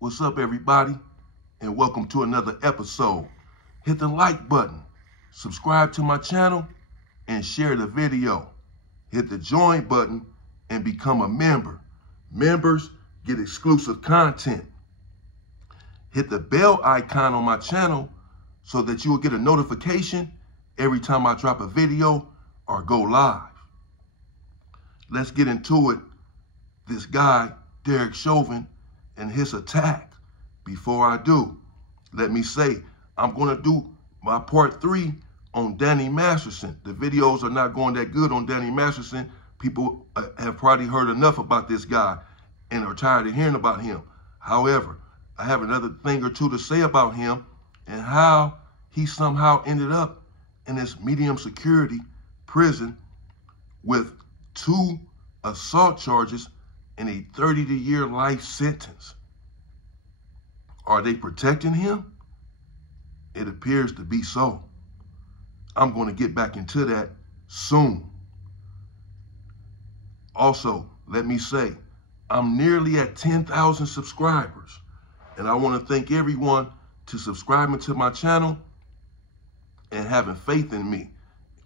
What's up, everybody? And welcome to another episode. Hit the like button, subscribe to my channel, and share the video. Hit the join button and become a member. Members get exclusive content. Hit the bell icon on my channel so that you will get a notification every time I drop a video or go live. Let's get into it. This guy, Derek Chauvin, and his attack. Before I do, let me say, I'm going to do my part 3 on Danny Masterson. The videos are not going that good on Danny Masterson. People have probably heard enough about this guy and are tired of hearing about him. However, I have another thing or two to say about him and how he somehow ended up in this medium security prison with 2 assault charges and a 30-year life sentence. Are they protecting him? It appears to be so. I'm going to get back into that soon. Also, let me say, I'm nearly at 10,000 subscribers, and I want to thank everyone to subscribing to my channel and having faith in me,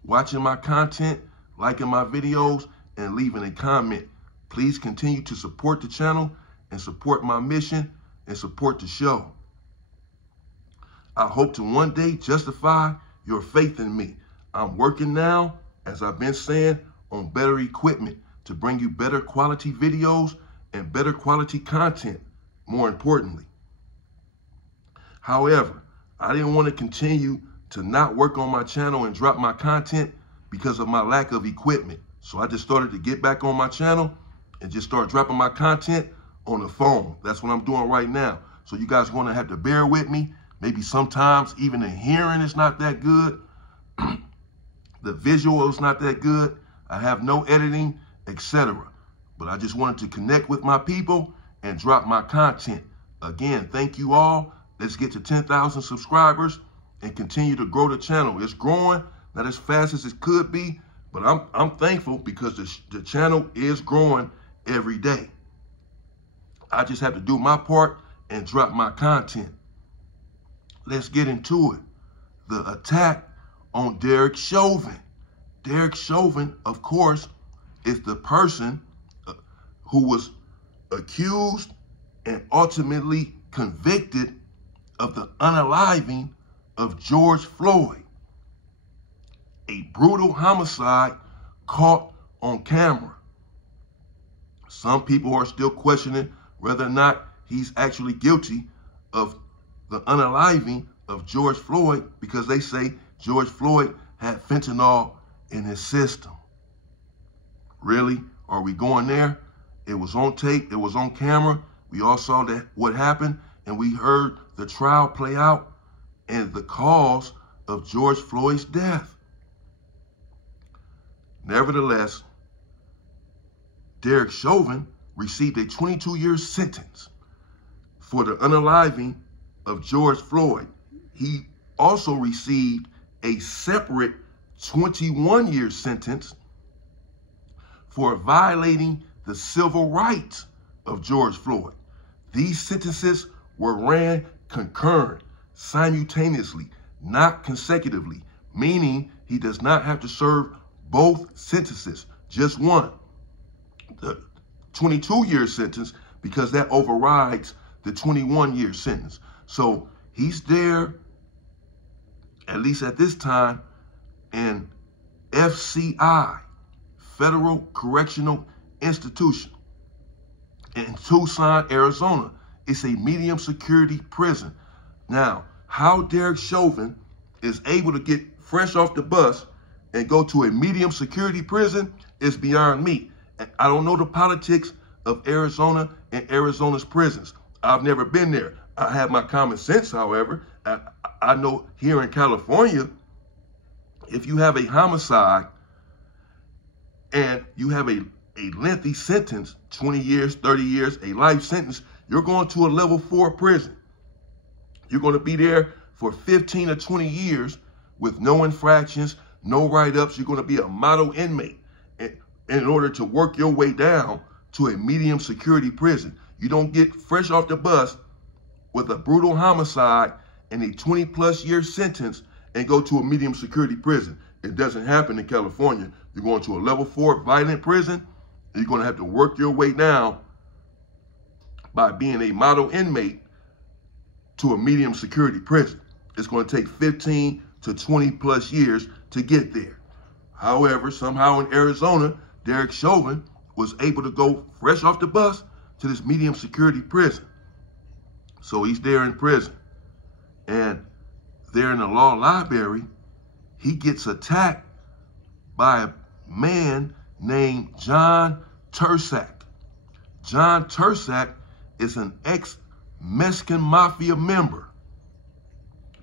watching my content, liking my videos, and leaving a comment. Please continue to support the channel and support my mission and support the show. I hope to one day justify your faith in me. I'm working now, as I've been saying, on better equipment to bring you better quality videos and better quality content, more importantly. However, I didn't want to continue to not work on my channel and drop my content because of my lack of equipment. So I just started to get back on my channel and just start dropping my content on the phone. That's what I'm doing right now. So you guys are going to have to bear with me. Maybe sometimes even the hearing is not that good. The visual is not that good. I have no editing, etc. But I just wanted to connect with my people and drop my content. Again, thank you all. Let's get to 10,000 subscribers and continue to grow the channel. It's growing, not as fast as it could be, but I'm thankful because the channel is growing every day. I just have to do my part and drop my content. Let's get into it. The attack on Derek Chauvin. Derek Chauvin, of course, is the person who was accused and ultimately convicted of the unaliving of George Floyd, a brutal homicide caught on camera. Some people are still questioning whether or not he's actually guilty of the unaliving of George Floyd because they say George Floyd had fentanyl in his system. Really? Are we going there? It was on tape. It was on camera. We all saw that what happened, and we heard the trial play out and the cause of George Floyd's death. Nevertheless, Derek Chauvin received a 22-year sentence for the unaliving of George Floyd. He also received a separate 21-year sentence for violating the civil rights of George Floyd. These sentences were ran concurrent, simultaneously, not consecutively, meaning he does not have to serve both sentences, just one. The 22-year sentence, because that overrides the 21-year sentence. So he's there, at least at this time, in FCI, Federal Correctional Institution, in Tucson, Arizona. It's a medium security prison. Now, how Derek Chauvin is able to get fresh off the bus and go to a medium security prison is beyond me. I don't know the politics of Arizona and Arizona's prisons. I've never been there. I have my common sense, however. I know here in California, if you have a homicide and you have a lengthy sentence, 20 years, 30 years, a life sentence, you're going to a level 4 prison. You're going to be there for 15 or 20 years with no infractions, no write-ups. You're going to be a model inmate in order to work your way down to a medium security prison. You don't get fresh off the bus with a brutal homicide and a 20+ year sentence and go to a medium security prison. It doesn't happen in California. You're going to a level 4 violent prison. And you're going to have to work your way down by being a model inmate to a medium security prison. It's going to take 15 to 20+ years to get there. However, somehow in Arizona, Derek Chauvin was able to go fresh off the bus to this medium security prison. So he's there in prison. And there in the law library, he gets attacked by a man named John Tursak. John Tursak is an ex-Mexican Mafia member.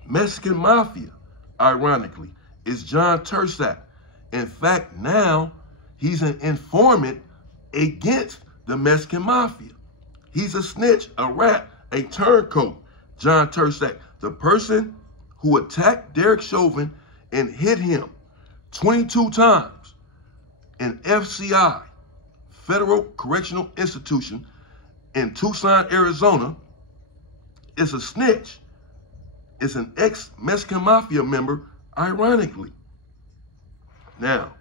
Mexican Mafia, ironically, is John Tursak. In fact, now he's an informant against the Mexican Mafia. He's a snitch, a rat, a turncoat. John Tursak, the person who attacked Derek Chauvin and hit him 22 times in FCI, Federal Correctional Institution in Tucson, Arizona, is a snitch. Is an ex-Mexican Mafia member, ironically. Now,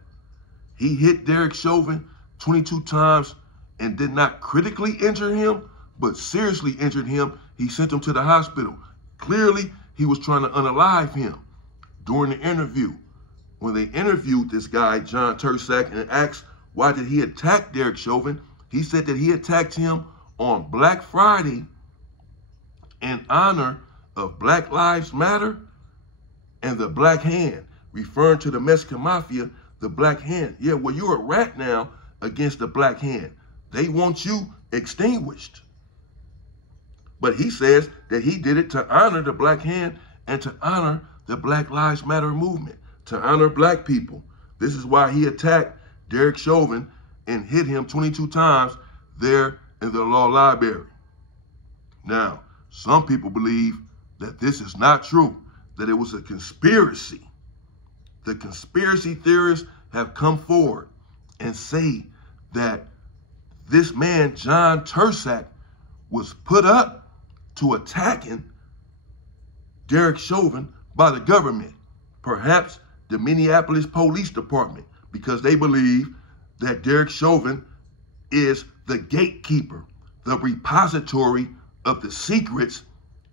he hit Derek Chauvin 22 times and did not critically injure him, but seriously injured him. He sent him to the hospital. Clearly, he was trying to unalive him. During the interview, when they interviewed this guy, John Tursak, and asked why did he attack Derek Chauvin, he said that he attacked him on Black Friday in honor of Black Lives Matter and the Black Hand, referring to the Mexican Mafia, the Black Hand. Yeah, well, you're a rat now against the Black Hand. They want you extinguished. But he says that he did it to honor the Black Hand and to honor the Black Lives Matter movement, to honor black people. This is why he attacked Derek Chauvin and hit him 22 times there in the law library. Now, some people believe that this is not true, that it was a conspiracy. The conspiracy theorists have come forward and say that this man, John Tursak, was put up to attacking Derek Chauvin by the government, perhaps the Minneapolis Police Department, because they believe that Derek Chauvin is the gatekeeper, the repository of the secrets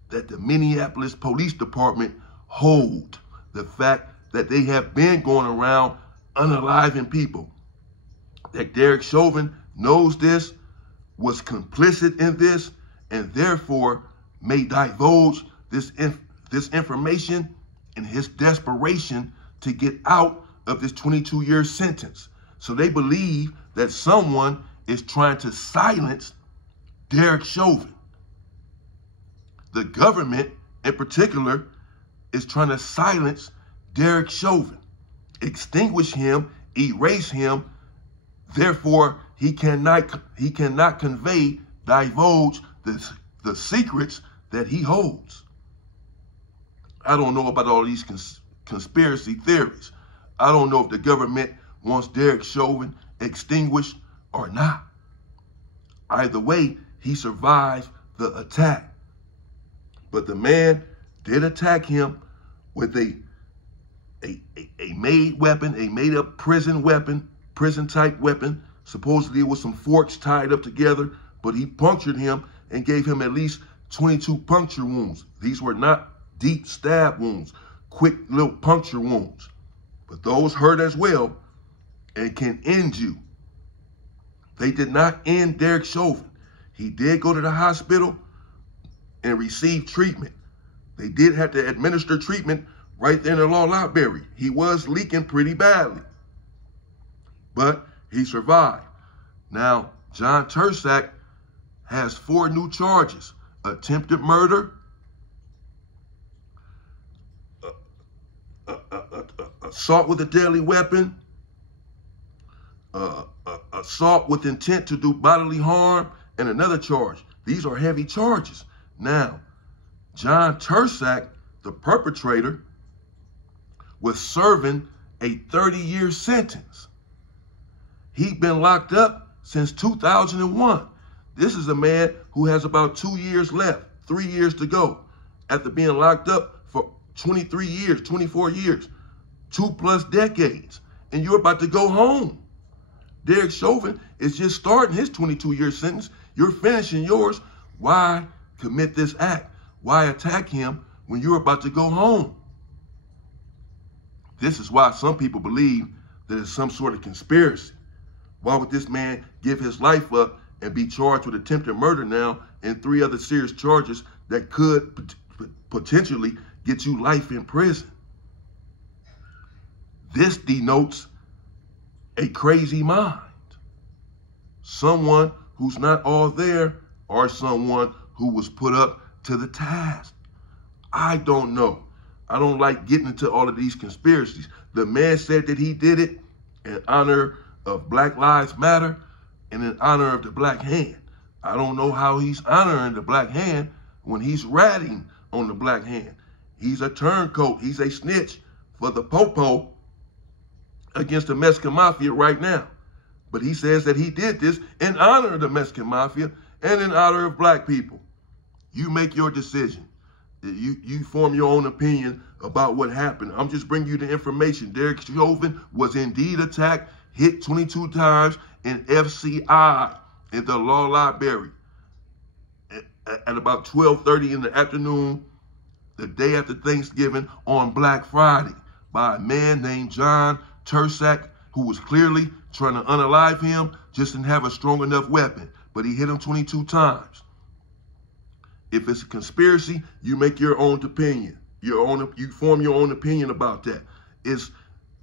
that the Minneapolis Police Department hold. The fact that they have been going around unaliving people. That Derek Chauvin knows this, was complicit in this, and therefore may divulge this information in his desperation to get out of this 22-year sentence. So they believe that someone is trying to silence Derek Chauvin. The government, in particular, is trying to silence Derek Chauvin, extinguish him, erase him. Therefore, he cannot convey, divulge the secrets that he holds. I don't know about all these conspiracy theories. I don't know if the government wants Derek Chauvin extinguished or not. Either way, he survived the attack. But the man did attack him with a made weapon, a made-up prison weapon, prison-type weapon. Supposedly it was some forks tied up together, but he punctured him and gave him at least 22 puncture wounds. These were not deep stab wounds, quick little puncture wounds. But those hurt as well and can end you. They did not end Derek Chauvin. He did go to the hospital and receive treatment. They did have to administer treatment right there in the law library. He was leaking pretty badly, but he survived. Now, John Tursak has 4 new charges: attempted murder, assault with a deadly weapon, assault with intent to do bodily harm, and another charge. These are heavy charges. Now, John Tursak, the perpetrator, was serving a 30-year sentence. He'd been locked up since 2001. This is a man who has about 2 years left, 3 years to go after being locked up for 23 years, 24 years, 2+ decades, and you're about to go home. Derek Chauvin is just starting his 22-year sentence. You're finishing yours. Why commit this act? Why attack him when you're about to go home? This is why some people believe that it's some sort of conspiracy. Why would this man give his life up and be charged with attempted murder now and 3 other serious charges that could potentially get you life in prison? This denotes a crazy mind. Someone who's not all there, or someone who was put up to the task. I don't know. I don't like getting into all of these conspiracies. The man said that he did it in honor of Black Lives Matter and in honor of the Black Hand. I don't know how he's honoring the Black Hand when he's ratting on the Black Hand. He's a turncoat. He's a snitch for the Popo against the Mexican Mafia right now. But he says that he did this in honor of the Mexican Mafia and in honor of Black people. You make your decision. You form your own opinion about what happened. I'm just bringing you the information. Derek Chauvin was indeed attacked, hit 22 times in FCI in the law library at about 12:30 in the afternoon, the day after Thanksgiving on Black Friday, by a man named John Tursak, who was clearly trying to unalive him, just didn't have a strong enough weapon, but he hit him 22 times. If it's a conspiracy, you make your own opinion. You form your own opinion about that. Is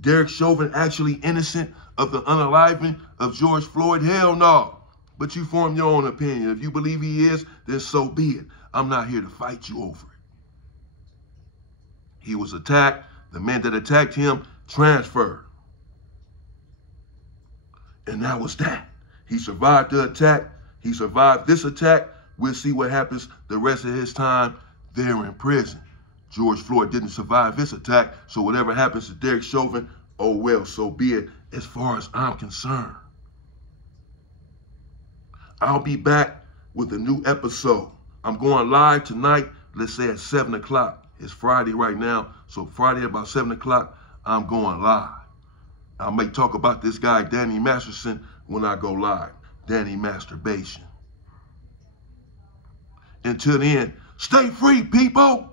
Derek Chauvin actually innocent of the unaliving of George Floyd? Hell no. But you form your own opinion. If you believe he is, then so be it. I'm not here to fight you over it. He was attacked. The man that attacked him transferred. And that was that. He survived the attack. He survived this attack. We'll see what happens the rest of his time there in prison. George Floyd didn't survive this attack, so whatever happens to Derek Chauvin, oh well, so be it, as far as I'm concerned. I'll be back with a new episode. I'm going live tonight, let's say at 7 o'clock. It's Friday right now, so Friday about 7 o'clock, I'm going live. I may talk about this guy, Danny Masterson, when I go live. Danny Masturbation. Until then, stay free, people.